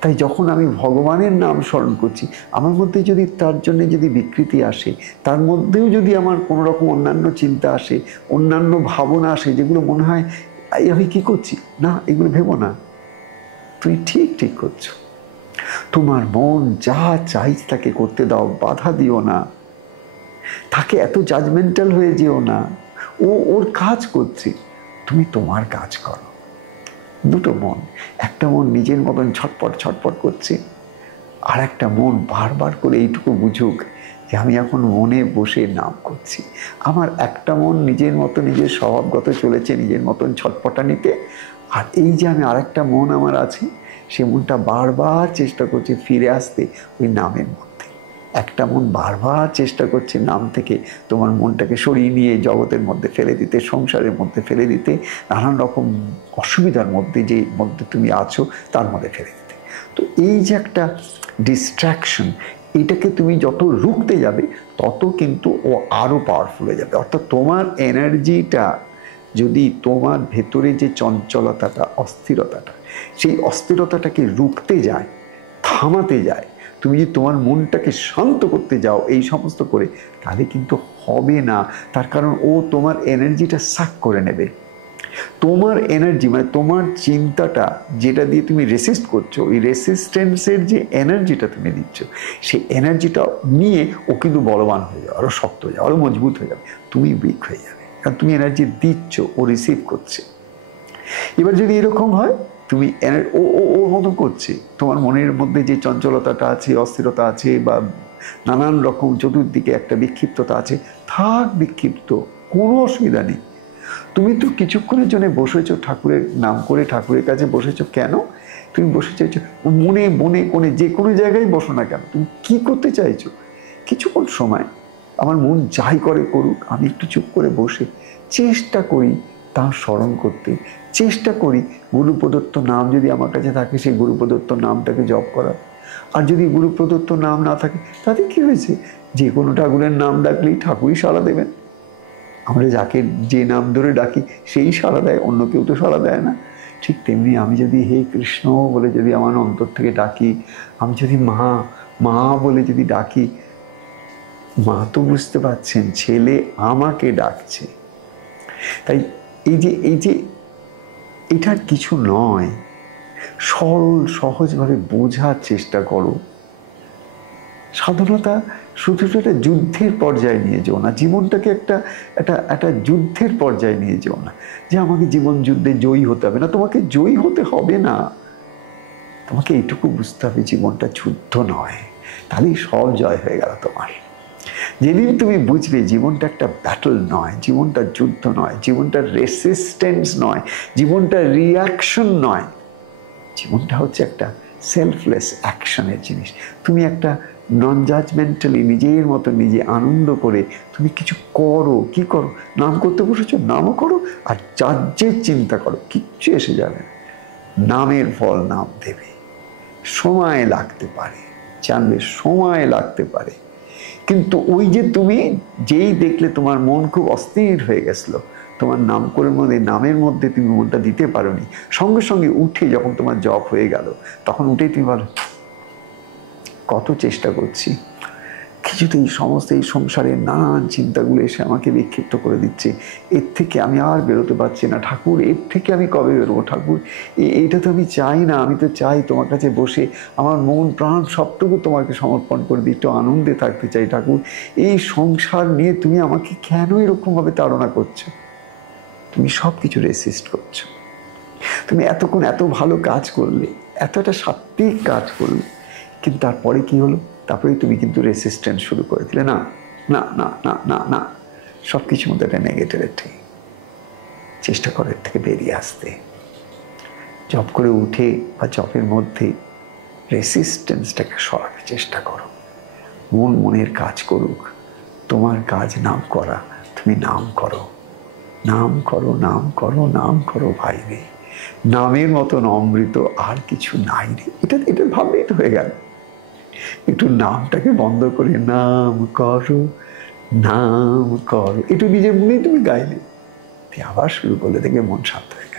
তাই যখন আমি ভগবানের নাম স্মরণ করছি, আমার মধ্যে যদি তার জন্য যদি বিকৃতি আসে, তার মধ্যেও যদি আমার কোনো রকম অন্যান্য চিন্তা আসে, অন্যান্য ভাবনা আসে, যেগুলো মনে হয় আমি কি করছি, না এগুলো ভেবো না, তুমি ঠিক করছো। তোমার মন যা চাই তাকে করতে দাও, বাধা দিও না, তাকে এত জাজমেন্টাল হয়ে যেও না। ওর কাজ করছে, তুমি তোমার কাজ করো। দুটো মন, একটা মন নিজের মতন ছটপট করছে, আর একটা মন বারবার করে এইটুকু বুঝুক যে আমি এখন মনে বসে নাম করছি। আমার একটা মন নিজের মতো নিজের স্বভাবগত চলেছে, নিজের মতন ছটপটানিতে, আর এই যে আমি আরেকটা মন আমার আছে, সে মনটা বারবার চেষ্টা করছে ফিরে আসতে ওই নামের মধ্যে। একটা মন বারবার চেষ্টা করছে নাম থেকে তোমার মনটাকে সরিয়ে নিয়ে জগতের মধ্যে ফেলে দিতে, সংসারের মধ্যে ফেলে দিতে, নানান রকম অসুবিধার মধ্যে যে মধ্যে তুমি আছো তার মধ্যে ফেলে দিতে। তো এই যে একটা ডিস্ট্র্যাকশন, এটাকে তুমি যত রুখতে যাবে তত কিন্তু ও আরো পাওয়ারফুল হয়ে যাবে। অর্থাৎ তোমার এনার্জিটা যদি তোমার ভেতরে যে চঞ্চলতাটা, অস্থিরতাটা, সেই অস্থিরতাটাকে রুখতে যায়, থামাতে যায়, তুমি যদি তোমার মনটাকে শান্ত করতে যাও এই সমস্ত করে, তাহলে কিন্তু হবে না। তার কারণ ও তোমার এনার্জিটা সাক করে নেবে। তোমার এনার্জি মানে তোমার চিন্তাটা যেটা দিয়ে তুমি রেসিস্ট করছো, ওই রেসিস্টেন্সের যে এনার্জিটা তুমি দিচ্ছ, সেই এনার্জিটা নিয়ে ও কিন্তু বলবান হয়ে যাবে, আরো শক্ত হয়ে যাবে, আরো মজবুত হয়ে যাবে, তুমি উইক হয়ে যাবে। কারণ তুমি এনার্জি দিচ্ছ, ও রিসিভ করছে। এবার যদি এরকম হয়, তুমি ওর মতো করছে, তোমার মনের মধ্যে যে চঞ্চলতাটা আছে, অস্থিরতা আছে, বা নানান রকম চতুর্দিকে একটা বিক্ষিপ্ততা আছে, থাক বিক্ষিপ্ত, কোনো অসুবিধা নেই। তুমি তো কিছুক্ষণের জন্য বসেছো ঠাকুরের নাম করে, ঠাকুরের কাছে বসেছো কেন? তুমি বসে চাইছো মনে বনে কোণে যে কোনো জায়গায় বসো না কেন, তুমি কি করতে চাইছো? কিছুক্ষণ সময় আমার মন যাই করে করুক, আমি একটু চুপ করে বসে চেষ্টা করি তার স্মরণ করতে, চেষ্টা করি গুরু প্রদত্ত নাম যদি আমার কাছে থাকে সেই গুরু প্রদত্ত নামটাকে জপ করার। আর যদি গুরু প্রদত্ত নাম না থাকে, তাতে কি হয়েছে? যে কোনো ঠাকুরের নাম ডাকলেই ঠাকুরই সাড়া দেবেন। আমরা যাকে যে নাম ধরে ডাকি সেই সাড়া দেয়, অন্য কেউ তো সাড়া দেয় না। ঠিক তেমনি আমি যদি হে কৃষ্ণ বলে যদি আমার অন্তর থেকে ডাকি, আমি যদি মা মা বলে যদি ডাকি, মা তো বুঝতে পারছেন ছেলে আমাকে ডাকছে। তাই এই যে এটা কিছু নয়, সরল সহজভাবে বোঝার চেষ্টা করো। সাধনতা শুধু একটা যুদ্ধের পর্যায়ে নিয়ে যেও না, জীবনটাকে একটা যুদ্ধের পর্যায়ে নিয়ে যেও না যে আমাকে জীবন যুদ্ধে জয়ী হতে হবে। না, তোমাকে জয়ী হতে হবে না, তোমাকে এইটুকু বুঝতে হবে জীবনটা যুদ্ধ নয়, তাহলেই সব জয় হয়ে গেল তোমার। যেদিন তুমি বুঝবে জীবনটা একটা ব্যাটল নয়, জীবনটা যুদ্ধ নয়, জীবনটা রেসিস্টেন্স নয়, জীবনটা রিয়াকশন নয়, জীবনটা হচ্ছে একটা সেলফলেস অ্যাকশনের জিনিস। তুমি একটা নন জাজমেন্টালি নিজের মতো নিজে আনন্দ করে তুমি কিছু করো। কি করো? নাম করতে বসেছো, নামও করো, আর জাজ্যের চিন্তা করো, কিচ্ছু এসে যাবে না। নামের ফল নাম দেবে। সময় লাগতে পারে, জানবে সময় লাগতে পারে, কিন্তু ওই যে তুমি যেই দেখলে তোমার মন খুব অস্থির হয়ে গেছিল, তোমার নাম করে মধ্যে নামের মধ্যে তুমি মনটা দিতে পারোনি, সঙ্গে সঙ্গে উঠে যখন তোমার জপ হয়ে গেল, তখন উঠেই তুমি বলো কত চেষ্টা করছি, কিছুতেই সমস্ত এই সংসারের নানান চিন্তাগুলো এসে আমাকে বিক্ষিপ্ত করে দিচ্ছে, এর থেকে আমি আর বেরোতে পারছি না ঠাকুর, এর থেকে আমি কবে বেরোবো ঠাকুর? এইটা তো আমি চাই না, আমি তো চাই তোমার কাছে বসে আমার মন প্রাণ সবটুকু তোমাকে সমর্পণ করে দিই, একটু আনন্দে থাকতে চাই ঠাকুর। এই সংসার নিয়ে তুমি আমাকে কেন এরকমভাবে তাড়না করছো? তুমি সব কিছু রেসিস্ট করছো। তুমি এতক্ষণ এত ভালো কাজ করলে, এত একটা সাত্বিক কাজ করলে, কিন্তু তারপরে কি হলো? তারপরে তুমি কিন্তু রেসিস্ট্যান্স শুরু করে দিলে। না না না না না না, সব কিছুর মধ্যে একটা নেগেটিভিটি। চেষ্টা করো এর থেকে বেরিয়ে আসতে। জব করে উঠে বা জবের মধ্যে রেসিস্ট্যান্সটাকে সরাতে চেষ্টা করো। মন মনের কাজ করুক, তোমার কাজ নাম করা, তুমি নাম করো, নাম করো, নাম করো, নাম করো ভাই রে। নামের মতন অমৃত আর কিছু নাই রে। এটা ভাবলেই তো হয়ে গেল। একটু নামটাকে বন্ধ করে নাম করো, নাম করো, একটু নিজের মনেই তুমি গাইলে, আবার শুরু করলে দেখবে মন শান্ত হয়ে